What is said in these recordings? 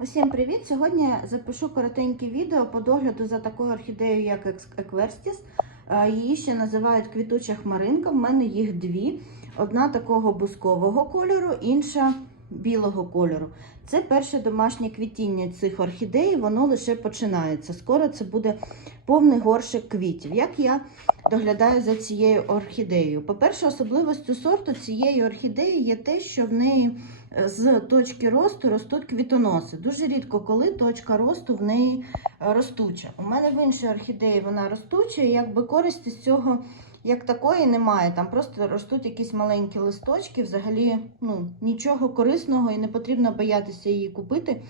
Усім привіт! Сьогодні я запишу коротеньке відео по догляду за такою орхідеєю, як Екверстіс. Її ще називають квітуча хмаринка. В мене їх дві: одна такого бускового кольору, інша білого кольору. Це перше домашнє квітіння цих орхідей, воно лише починається. Скоро це буде повний горшик квітів. Як я доглядаю за цією орхідеєю? По-перше, особливостю сорту цієї орхідеї є те, що в неї з точки росту ростуть квітоноси. Дуже рідко, коли точка росту в неї е, ростуча. У мене в іншій орхідеї вона ростуча, і якби користі з цього як такої немає. Там просто ростуть якісь маленькі листочки. Взагалі ну, нічого корисного і не потрібно боятися її купити,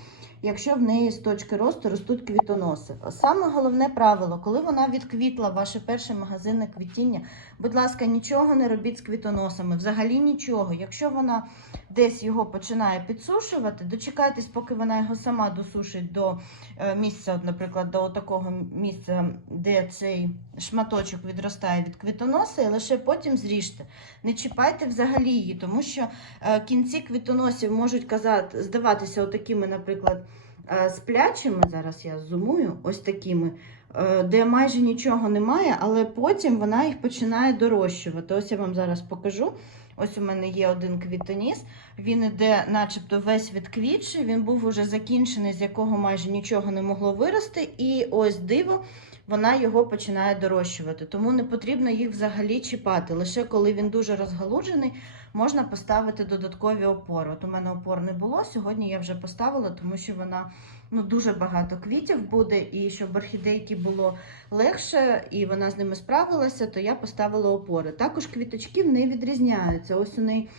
якщо в неї з точки росту ростуть квітоноси. Саме головне правило, коли вона відквітла ваше перше магазинне квітіння, будь ласка, нічого не робіть з квітоносами, взагалі нічого. Якщо вона десь його починає підсушувати, дочекайтесь, поки вона його сама досушить до е, місця, наприклад, до такого місця, де цей шматочок відростає від квітоноса, і лише потім зріжте. Не чіпайте взагалі її, тому що е, кінці квітоносів можуть казати, здаватися отакими, наприклад, е, сплячими. Зараз я зумую, ось такими. е, Де майже нічого немає, але потім вона їх починає дорощувати. Ось я вам зараз покажу. Ось у мене є один квітоніс. Він іде, начебто, весь відквітший. Він був уже закінчений, з якого майже нічого не могло вирости. І ось диво, вона його починає дорощувати. Тому не потрібно їх взагалі чіпати. Лише коли він дуже розгалуджений, можна поставити додаткові опори. От у мене опор не було. Сьогодні я вже поставила, тому що вона ну, дуже багато квітів буде, і щоб орхідейки було легше і вона з ними справилася, то я поставила опори. Також квіточки не відрізняються. Ось у неї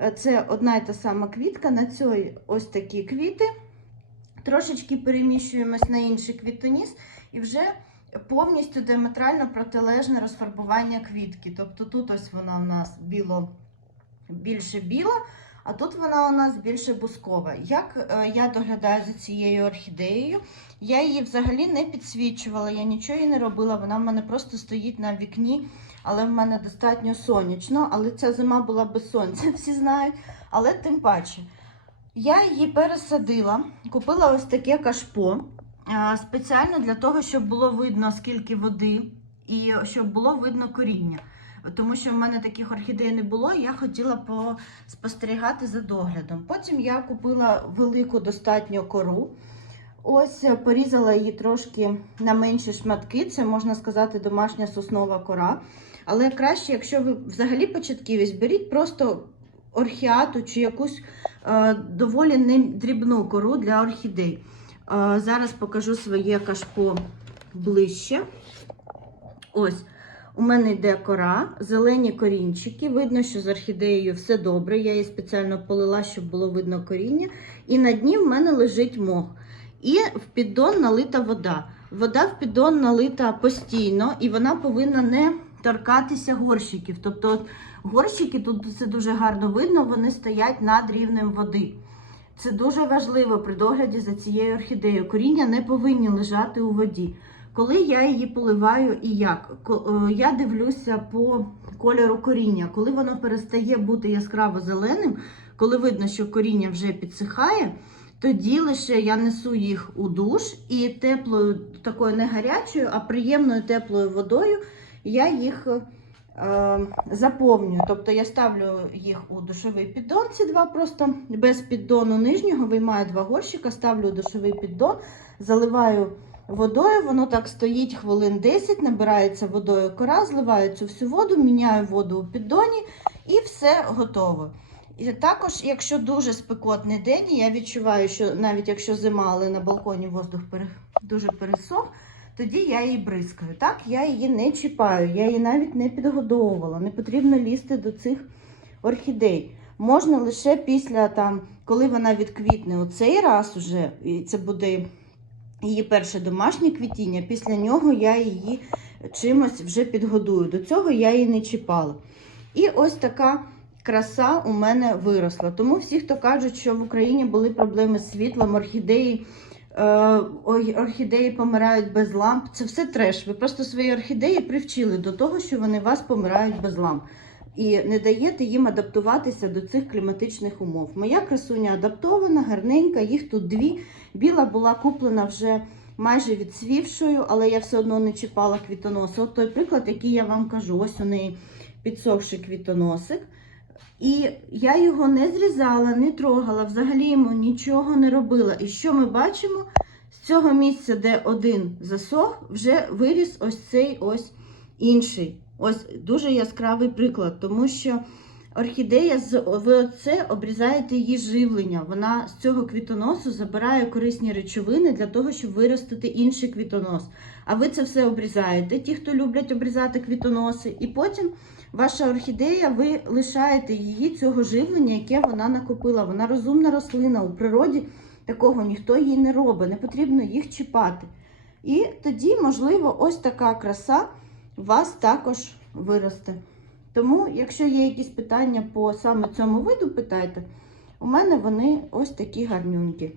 е, це одна і та сама квітка. На цій ось такі квіти. Трошечки переміщуємось на інший квітоніс і вже повністю диаметрально протилежне розфарбування квітки. Тобто тут ось вона у нас біло, більше біла, а тут вона у нас більше бускова. Як е, я доглядаю за цією орхідеєю? Я її взагалі не підсвічувала, я нічого їй не робила. Вона в мене просто стоїть на вікні, але в мене достатньо сонячно. Але ця зима була без сонця, всі знають. Але тим паче, я її пересадила, купила ось таке кашпо спеціально для того, щоб було видно, скільки води, і щоб було видно коріння. Тому що в мене таких орхідей не було, і я хотіла поспостерігати за доглядом. Потім я купила велику достатньо кору. Ось е, порізала її трошки на менші шматки. Це можна сказати домашня соснова кора. Але краще, якщо ви взагалі початківець, беріть просто орхіату чи якусь е, доволі дрібну кору для орхідей. Зараз покажу своє кашпо ближче. Ось. У мене йде кора, зелені корінчики. Видно, що з орхідеєю все добре. Я її спеціально полила, щоб було видно коріння. І на дні в мене лежить мох. І в піддон налита вода. Вода в піддон налита постійно, і вона повинна не торкатися горщиків. Тобто, от горщики тут це дуже гарно видно, вони стоять над рівнем води. Це дуже важливо при догляді за цією орхідеєю. Коріння не повинні лежати у воді. Коли я її поливаю і як? Е, Я дивлюся по кольору коріння. Коли воно перестає бути яскраво зеленим, коли видно, що коріння вже підсихає, тоді лише я несу їх у душ і теплою, такою не гарячою, а приємною теплою водою я їх е, заповнюю. Тобто я ставлю їх у душовий піддон, ці два просто без піддону нижнього, виймаю два горщика, ставлю у душовий піддон, заливаю водою, воно так стоїть хвилин 10, набирається водою кора, зливаю цю всю воду, міняю воду у піддоні і все готово. І також, якщо дуже спекотний день, я відчуваю, що навіть якщо зима, але на балконі воздух дуже пересох, тоді я її бризкаю. Так, я її не чіпаю, я її навіть не підгодовувала. Не потрібно лізти до цих орхідей. Можна лише після там, коли вона відквітне у цей раз уже, і це буде її перше домашнє квітіння. Після нього я її чимось вже підгодую. До цього я її не чіпала. І ось така краса у мене виросла. Тому всі, хто кажуть, що в Україні були проблеми з світлом, орхідеї. Е, Орхідеї помирають без ламп. Це все треш. Ви просто свої орхідеї привчили до того, що вони вас помирають без ламп. і не даєте їм адаптуватися до цих кліматичних умов. Моя красуня адаптована, гарненька, їх тут дві. Біла була куплена вже майже відсвівшою, але я все одно не чіпала квітоносу. От той приклад, який я вам кажу, ось у неї підсохший квітоносик. І я його не зрізала, не трогала, взагалі йому нічого не робила. І що ми бачимо? З цього місця, де один засох, вже виріс ось цей ось інший. Ось дуже яскравий приклад, тому що орхідея з ви оце обрізаєте її живлення. Вона з цього квітоносу забирає корисні речовини для того, щоб виростити інший квітонос. А ви це все обрізаєте, ті, хто люблять обрізати квітоноси, і потім ваша орхідея, ви лишаєте її цього живлення, яке вона накопила. Вона розумна рослина у природі. Такого ніхто їй не робить, не потрібно їх чіпати. І тоді, можливо, ось така краса у вас також виросте. Тому, якщо є якісь питання по саме цьому виду, питайте. У мене вони ось такі гарнюнькі.